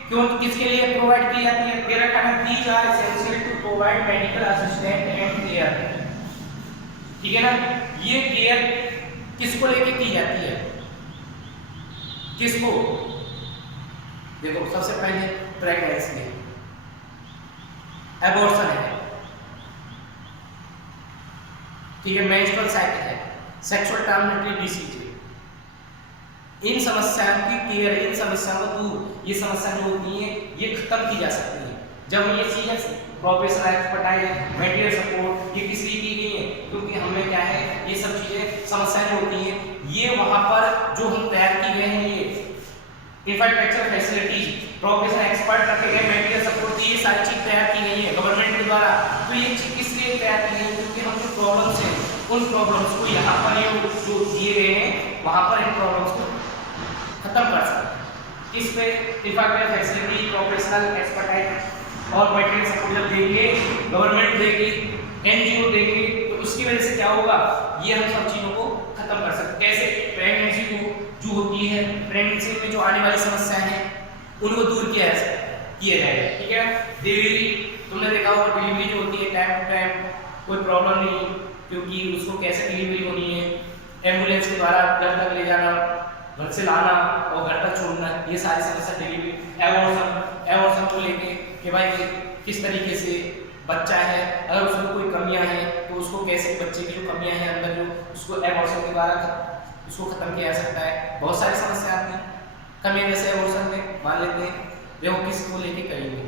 क्यों, किसके लिए प्रोवाइड की जाती है, तेरा कहना these are essential to provide medical assistant and care, ठीक है ना। ये केयर किसको लेके की जाती है, किसको, देखो सबसे पहले प्रेगनेंसी है, एबॉर्शन है, ठीक है, मेंस्ट्रुअल साइकिल है, सेक्सुअल ट्रांसमिटेड डिसीज है। इन समस्याओं की केयर, इन समस्याओं को दूर, ये समस्या जो होती है ये खत्म की जा सकती है जब ये चीजें प्रोफेशनल एक्सपर्टाइज, मटेरियल सपोर्ट, ये किस लिए की गई है, क्योंकि हमें क्या है, ये सब चीजें समस्याएं जो होती हैं ये वहां पर जो हम तैयार की गए हैं, ये इंफ्रास्ट्रक्चर फैसिलिटीज, प्रोफेशनल एक्सपर्ट रखे गए, मटेरियल सपोर्ट, ये सारी चीज तैयार की गई है गवर्नमेंट के द्वारा। तो ये चीज किस लिए तैयार की गई है, क्योंकि हम जो प्रॉब्लम्स हैं उन प्रॉब्लम्स को यहाँ पर ये जो दिए गए हैं वहां पर इन प्रॉब्लम्स को खत्म कर सकते। इस पे इंफ्रास्ट्रक्चर फैसिलिटी, प्रोफेशनल एक्सपर्टाइज और मटेरियल सपोर्ट जब देंगे, गवर्नमेंट देगी, एनजीओ देंगे, तो उसकी वजह से क्या होगा, ये हम सब चीजों को खत्म कर सकते। कैसे, प्रेगनेंसी को जो होती है, प्रेगनेंसी में जो आने वाली समस्याएं हैं उनको दूर किया जाएगा, ठीक है। डिलीवरी, तुमने देखा होगा डिलीवरी जो होती है टाइम टू टाइम कोई प्रॉब्लम नहीं, क्योंकि उसको कैसे डिलीवरी होनी है, एम्बुलेंस के द्वारा घर तक ले जाना, घर से लाना और घर तक छोड़ना, ये सारी समस्या डिलीवरी। एबॉर्शन को लेके कि भाई किस तरीके से बच्चा है अगर उसमें कोई कमियां हैं तो उसको कैसे बच्चे की जो कमियां हैं अंदर जो उसको एबॉर्शन के द्वारा उसको खत्म किया जा सकता है। बहुत सारी समस्या आती हैं कमियां जैसे एबॉर्शन में मान लेते हैं वो किसको लेके करेंगे,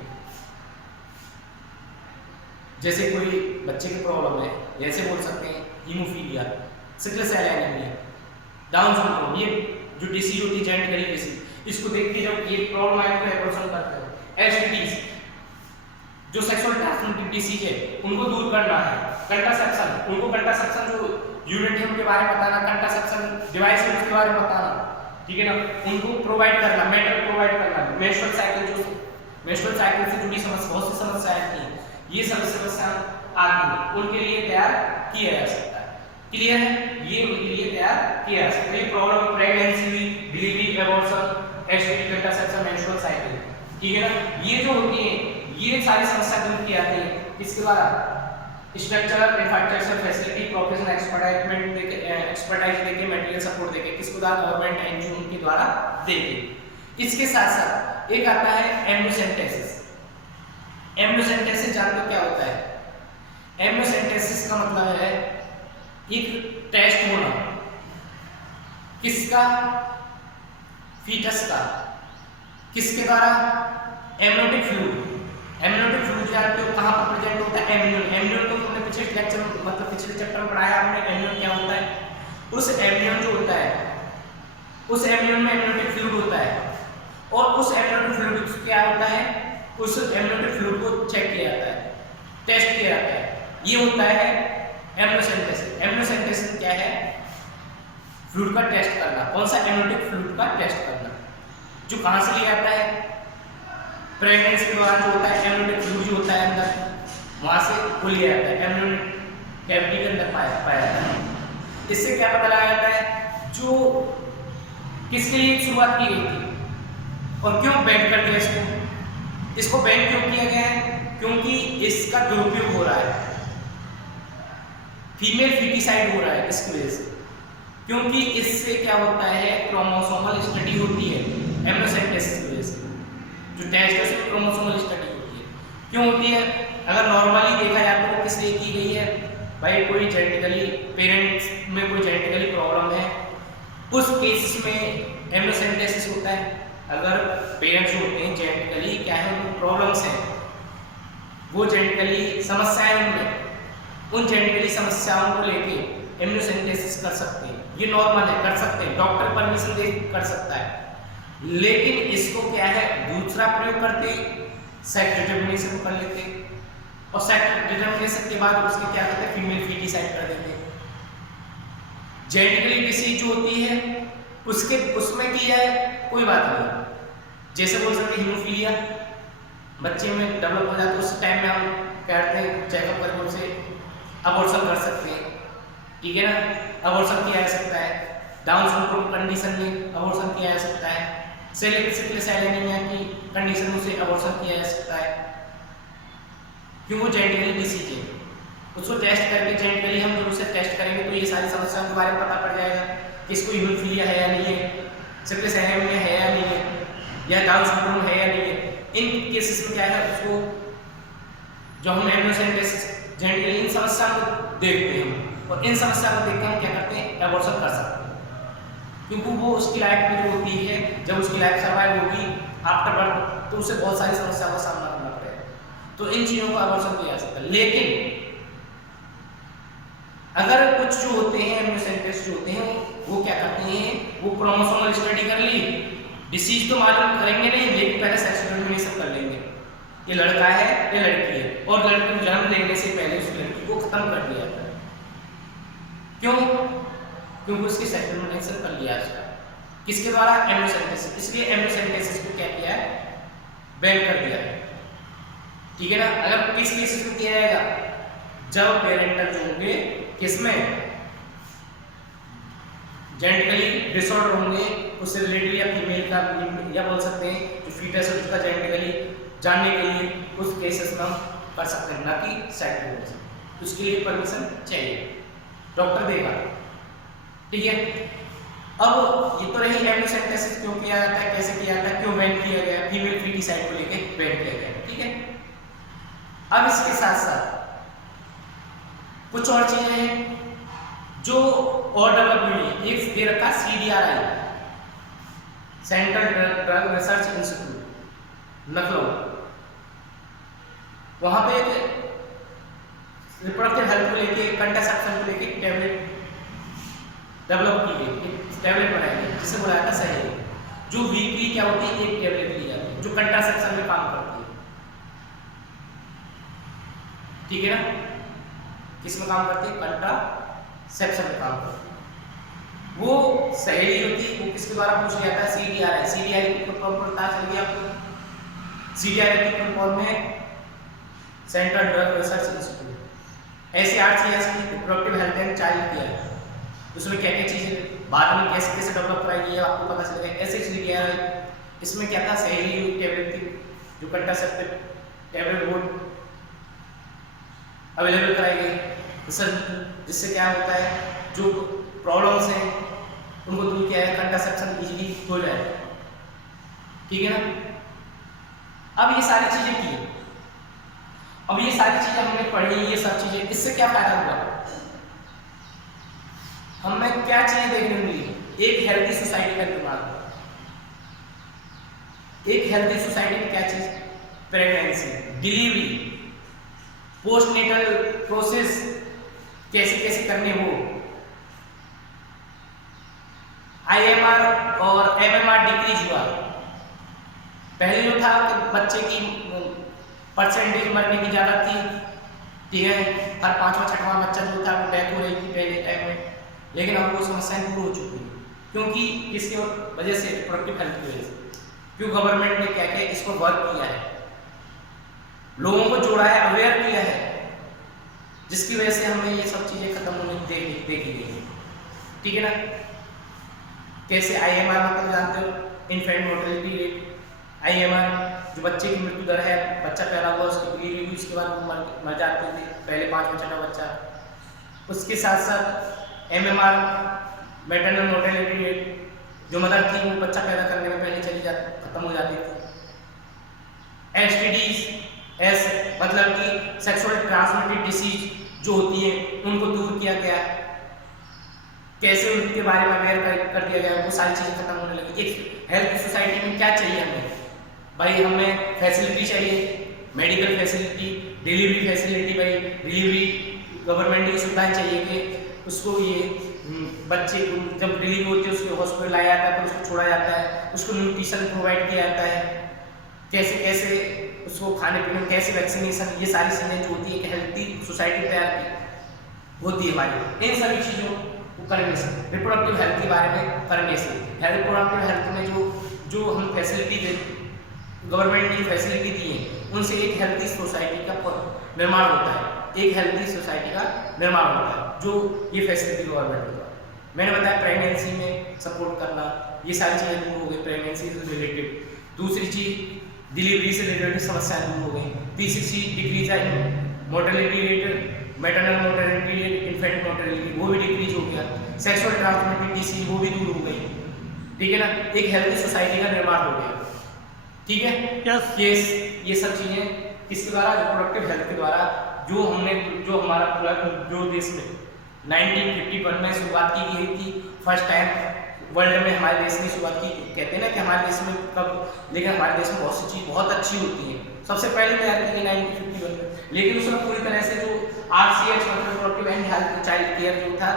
जैसे कोई बच्चे की प्रॉब्लम है जैसे बोल सकते हैं haemophilia, sickle cell anaemia, Down syndrome, ये जो डिसीज होती है जेनेटिकली डिसीज, इसको देख के जब ये प्रॉब्लम आए तो एबॉर्शन करते हो। एसटीडीज जो सेक्सुअल ट्रांसमिटेड डिसीज है उनको दूर करना है। कंट्रासेप्शन, उनको कंट्रासेप्शन जो यूनिट है उनके बारे में बताना, कंट्रासेप्शन डिवाइस है उसके बारे में बताना, ठीक है ना, उनको प्रोवाइड करना, मेटल प्रोवाइड करना। मेंस्ट्रुअल साइकिल जो मेंस्ट्रुअल साइकिल से जुड़ी समस्या बहुत सी समस्याएं आती हैं, ये सब समस्या आती है उनके लिए तैयार किया जा सकता है। क्लियर है, ये उनके लिए तैयार किया जा सकता है। ये problem pregnancy, delivery, abortion, STD, contraception, menstrual cycle, ठीक है ना, ये जो होती है ये सारी समस्या दूर की जाती है किसके द्वारा, structural infrastructure facility, professional expertise देके, मटेरियल सपोर्ट देके, किसके द्वारा, गवर्नमेंट एनजीओ के द्वारा देके। इसके साथ साथ एक आता है एम्ब्रियोसेंटेसिस। एम्ब्रियोसेंटेसिस जानते हो क्या होता है? एम्ब्रियोसेंटेसिस का मतलब है एक टेस्ट होना किसका, फीटस का, किसके द्वारा, एमनियोटिक फ्लूइड। एमनियोटिक फ्लूइड जानते हो कहां पर प्रेजेंट होता है? एमनियन। एमनियन तो हमने पिछले लेक्चर में मतलब पिछले चैप्टर में पढ़ाया हमने, एमनियन क्या होता है। उस एमनियन जो होता है उस एमनियन में एमनियोटिक फ्लूइड होता है और उस एमनियोटिक फ्लूइड क्या होता है, उस एमनियोटिक फ्लूइड को चेक किया जाता है, टेस्ट किया जाता है, ये होता है एम्ब्रियोसेंटेसिस। एम्ब्रियोसेंटेसिस क्या है? फ्लूइड का टेस्ट करना। कौन सा? एमनियोटिक फ्लूइड का टेस्ट करना, जो कहां से लिया जाता है, प्रेगनेंसी के दौरान जो होता है एमनियोटिक फ्लूइड जो होता है अंदर वहां से वो लिया जाता है, एमनियोटिक कैविटी के अंदर पाया जाता है। इससे क्या पता लगाया जाता है जो किसके लिए शुरुआत की गई थी और क्यों बैन कर दिया इसको बैन क्यों किया गया है? क्योंकि इसका दुरुपयोग हो रहा है, फीमेल फीटिसाइड हो रहा है इसकी वजह से। क्योंकि इससे क्या होता है, क्रोमोसोमल स्टडी होती है एम्ब्रियोसेंटेसिस की वजह से, जो टेस्ट है उसमें क्रोमोसोमल स्टडी होती है। क्यों होती है? अगर नॉर्मली देखा जाए तो किस लिए की गई है भाई, कोई जेनेटिकली पेरेंट्स में कोई जेनेटिकली प्रॉब्लम है उस केस में एम्ब्रियोसेंटेसिस होता है। अगर पेरेंट्स होते हैं जेनेटिकली क्या है उनको प्रॉब्लम्स हैं, वो जेनेटिकली समस्याएं उनमें, उन जेनेटिकली समस्याओं को लेके एम्ब्रियोसेंटेसिस कर सकते हैं, ये नॉर्मल है, कर सकते हैं, डॉक्टर परमिशन दे कर सकता है। लेकिन इसको क्या है दूसरा प्रयोग करते सेक्स डिटर्मिनेशन कर लेते और सेक्स डिटर्मिनेशन के बाद उसके क्या करते हैं फीमेल फीटिसाइड कर देते। जेनेटिकली डिसीज जो होती है उसके उसमें की जाए कोई बात नहीं, जैसे बोल सकते हीमोफीलिया बच्चे में डेवलप हो जाता है, उस टाइम में हम कहते हैं चेकअप करके उनसे अबॉर्शन कर सकते हैं, ठीक है ना, अबॉर्शन किया जा सकता है। डाउन सिंड्रोम कंडीशन में अबॉर्शन किया जा सकता है, सिकल सेल एनीमिया की कंडीशन में उसे अबॉर्शन किया जा सकता है, क्यों वो जेनेटिकली डिसीज है। उसको टेस्ट करके जेनेटिकली हम जब उसे टेस्ट करेंगे तो ये सारी समस्याओं के बारे में पता पड़ जाएगा कि इसको हीमोफीलिया है या नहीं है, सिकल सेल एनीमिया है या नहीं है, या डाउन सिंड्रोम है या नहीं है। इन केसेस में क्या है उसको जो हम एम्ब्रियोसेंटेसिस जेनेटिकली इन समस्याओं को देखते हैं और इन समस्याओं को देखकर हम क्या करते हैं एबॉर्शन कर सकते हैं, क्योंकि वो उसकी लाइफ में जो होती है जब उसकी लाइफ सर्वाइव होगी आफ्टर बर्थ तो उसे बहुत सारी समस्याओं का सामना करना पड़ेगा, तो इन चीज़ों को एबॉर्शन किया जा सकता है। लेकिन अगर कुछ जो होते हैं एम्ब्रियोसेंटेसिस जो होते हैं वो क्या करते हैं, वो क्रोमोसोमल स्टडी कर ली, डिसीज तो मालूम करेंगे नहीं लेकिन पहले सेक्स डिटर्मिनेशन कर लेंगे, ये लड़का है ये लड़की है, और लड़की को जन्म लेने से पहले उस लड़की को खत्म कर दिया जाता है। क्यों? क्योंकि उसकी सेक्स डिटर्मिनेशन कर लिया जाता है किसके द्वारा, एम्ब्रियोसेंटेसिस। इसलिए एम्ब्रियोसेंटेसिस को क्या किया है, बैन कर दिया है, ठीक है ना। अगर किस केसेस में किया जाएगा, जब पेरेंटल जो होंगे किसमें जेनेटिकली डिसऑर्डर होंगे उससे रिलेटेड, या फीमेल का या बोल सकते हैं जो फीटस है उसका जेनेटिकली जानने के लिए उस केसेस में हम कर सकते हैं, ना कि सेक्स डिटर्मिनेशन। उसके लिए परमिशन चाहिए, डॉक्टर देगा, ठीक है। अब ये तो रही एम्ब्रियोसेंटेसिस क्यों किया जाता है, कैसे किया जाता है, क्यों बैन किया गया, फीमेल फीटिसाइड को लेके बैन किया गया, ठीक है। अब इसके साथ साथ कुछ और चीजें हैं जो और डेवलप हुई। एक दे रखा CDRI, central drug research institute Lucknow, वहां पे एक रिप्रोडक्टिव हेल्थ को लेके, कंट्रासेप्शन को लेके टैबलेट डेवलप की गई, एक टैबलेट बनाई गई जिसे बुलाया था सही, जो वीकली क्या होती है, एक टैबलेट ली जाती है जो कंट्रासेप्शन में काम करती है। ठीक है ना, किस में काम करती है, कंट्रासेप्शन में काम करती है। वो सहेली होती है, वो किसके द्वारा पूछा जाता है, CDRI। CDRI की फुल फॉर्म पता चल गया आपको। CDRI की फुल फॉर्म में सेंट्रल ड्रग रिसर्च इंस्टीट्यूट। ऐसी 8 चीजें reproductive health and child care, उसमें क्या क्या चीजें बाद में कैसे कैसे डेवलप कराई है आपको पता चलेगा। ऐसे CDRI इसमें क्या था, सहेली टैबलेट थी जो कंट्रासेप्टिव टैबलेट वो अवेलेबल कराई गई, जिससे क्या होता है, जो प्रॉब्लम्स हैं उनको दूर किया है, कंट्रासेप्शन इजीली हो जाए। ठीक है ना। अब ये सारी चीजें की, अब ये सारी चीजें हमने पढ़ी, ये सब चीजें, इससे क्या फायदा हुआ, हमें क्या चीजें देखने मिली, एक हेल्थी सोसाइटी का निर्माण हुआ। एक हेल्थी सोसाइटी में क्या चीज, प्रेगनेंसी, डिलीवरी, पोस्टनेटल प्रोसेस कैसे कैसे करने हो, IMR और MMR डिक्रीज हुआ। पहले जो था कि बच्चे की परसेंटेज मरने की ज्यादा थी, ठीक है, हर 5वां 6वां बच्चा जो था वो डेथ हो रही थी पहले टाइम में, लेकिन अब वो समस्याएं दूर हो चुकी है। क्योंकि इसके वजह से, रिप्रोडक्टिव हेल्थ की वजह से, क्यों गवर्नमेंट ने क्या क्या इसको वर्क किया है, लोगों को जोड़ा है, अवेयर किया है, जिसकी वजह से हमें ये सब चीजें खत्म होने देखी गई है। ठीक है ना। कैसे IMR मतलब जानते हो, इन्फेंट मोर्टेलिटी रेट, IMR जो बच्चे की मृत्यु दर है, बच्चा पैदा हुआ उसकी डिलीवरी हुई उसके बाद वो मर जाते थे पहले 5वां 6वां बच्चा। उसके साथ साथ MMR मैटरनल मोर्टेलिटी रेट, जो मदर थी वो बच्चा पैदा करने में पहले खत्म हो जाती थी। STDs एस मतलब कि सेक्सुअल ट्रांसमिटेड डिसीज जो होती है उनको दूर किया गया, कैसे उनके बारे में अवेयर कर दिया गया, वो सारी चीजें खत्म होने लगी। एक हेल्थ सोसाइटी में क्या चाहिए हमें भाई, हमें फैसिलिटी चाहिए, मेडिकल फैसिलिटी, डिलीवरी फैसिलिटी, भाई डिलीवरी गवर्नमेंट की सुविधाएं चाहिए कि उसको ये बच्चे को जब डिलीवरी होती है उसको हॉस्पिटल लाया जाता है, फिर उसको छोड़ा जाता है, उसको न्यूट्रिशन प्रोवाइड किया जाता है, कैसे कैसे उसको खाने पीने, कैसे वैक्सीनेशन, ये सारी चीज़ें जो होती है एक हेल्थी सोसाइटी तैयार होती है हमारी। इन सभी चीज़ों को करने से, रिप्रोडक्टिव हेल्थ के बारे में करने से, रिप्रोडक्टिव हेल्थ में जो हम फैसिलिटी दे, गवर्नमेंट ने फैसिलिटी दी है, उनसे एक हेल्थी सोसाइटी का निर्माण होता है, एक हेल्थी सोसाइटी का निर्माण होता है जो ये फैसिलिटी गवर्नमेंट होता है। मैंने बताया प्रेगनेंसी में सपोर्ट करना, ये सारी चीज़ें दूर हो गई प्रेगनेंसी से रिलेटेड। दूसरी चीज़ डिलीवरी से रिलेटेड समस्याएं दूर हो गई। तीसरी चीज़ डिक्रीज है mortality rate, maternal mortality rate, infant mortality वो भी डिक्रीज हो गया। सेक्सुअल ट्रांसमिटेड डिसीज वो भी दूर हो गई। ठीक है ना, एक हेल्थी सोसाइटी का निर्माण हो गया। ठीक है, ये सब चीज़ें किसके द्वारा, रिप्रोडक्टिव हेल्थ के द्वारा, जो हमारा पूरा जो देश में 1951 में शुरुआत की गई थी, फर्स्ट टाइम वर्ल्ड में हमारे देश में शुरुआत की। कहते हैं ना कि हमारे देश में कब, लेकिन हमारे देश में बहुत सी चीज़ बहुत अच्छी होती है, सबसे पहले तैयार की गई 1951 में, लेकिन उसमें पूरी तरह से जो RCH मतलब reproductive and health child care जो था,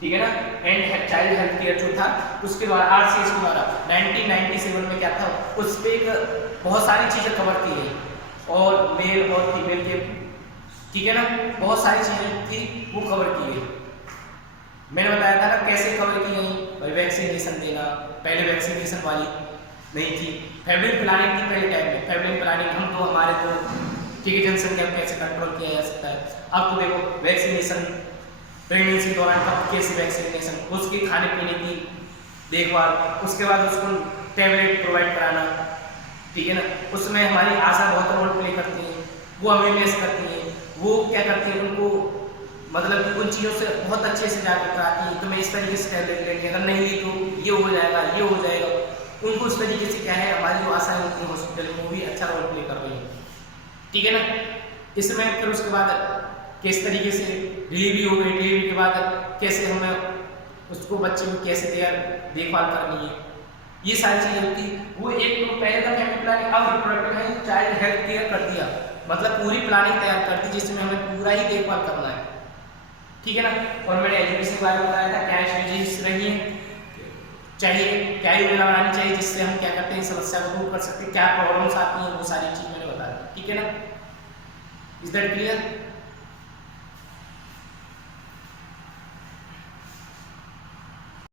ठीक है ना, एंड चाइल्ड हेल्थ केयर जो था, उसके द्वारा RCH के द्वारा 1997 में क्या था, उस पर एक बहुत सारी चीज़ें कवर की गई, और मेल और फीमेल के, ठीक है ना, बहुत सारी चीज़ें थी वो कवर की गई। मैंने बताया था ना कैसे कवर की गई भाई, वैक्सीनेशन देना, पहले वैक्सीनेशन वाली नहीं थी, फैमिली प्लानिंग थी पहले टाइम में, फैमिली प्लानिंग हम तो हमारे तो ठीक है जनसंख्या को कैसे कंट्रोल किया जा सकता है। अब तो देखो वैक्सीनेशन प्रेगनेंसी के दौरान कब कैसे वैक्सीनेशन, उसके खाने पीने की देखभाल, उसके बाद उसको टैबलेट प्रोवाइड कराना, ठीक है ना, उसमें हमारी आशा बहुत रोल प्ले करती है, वो अवेयरनेस करती है, वो क्या करती है, उनको मतलब कि उन चीज़ों से बहुत अच्छे से जागरूक कराती है, तो मैं इस तरीके से टैबलेट लेंगे, अगर नहीं ली तो ये हो जाएगा, ये हो जाएगा, उनको उस तरीके से क्या है, हमारी जो आशाएं होती है हॉस्पिटल में वो भी अच्छा रोल प्ले कर रही है। ठीक है ना, इसमें फिर उसके बाद किस तरीके से डिलीवरी हो गई, डिलीवरी के बाद कैसे हमें उसको बच्चे को कैसे देखभाल करनी है, ये सारी चीजें होती। वो एक तो पहले था फैमिली प्लानिंग, अब reproductive health child health care कर दिया, मतलब पूरी प्लानिंग तैयार कर दी जिसमें हमें पूरा ही देखभाल करना है, ठीक है ना। और मैंने एजुकेशन के बारे में बताया था क्या स्ट्रेटेजीज रही है चाहिए, क्या योजना बनानी चाहिए जिससे हम क्या करते हैं समस्या को दूर कर सकते हैं, क्या प्रॉब्लम्स आती हैं वो सारी चीज मैंने बता दी, ठीक है ना। Is that clear?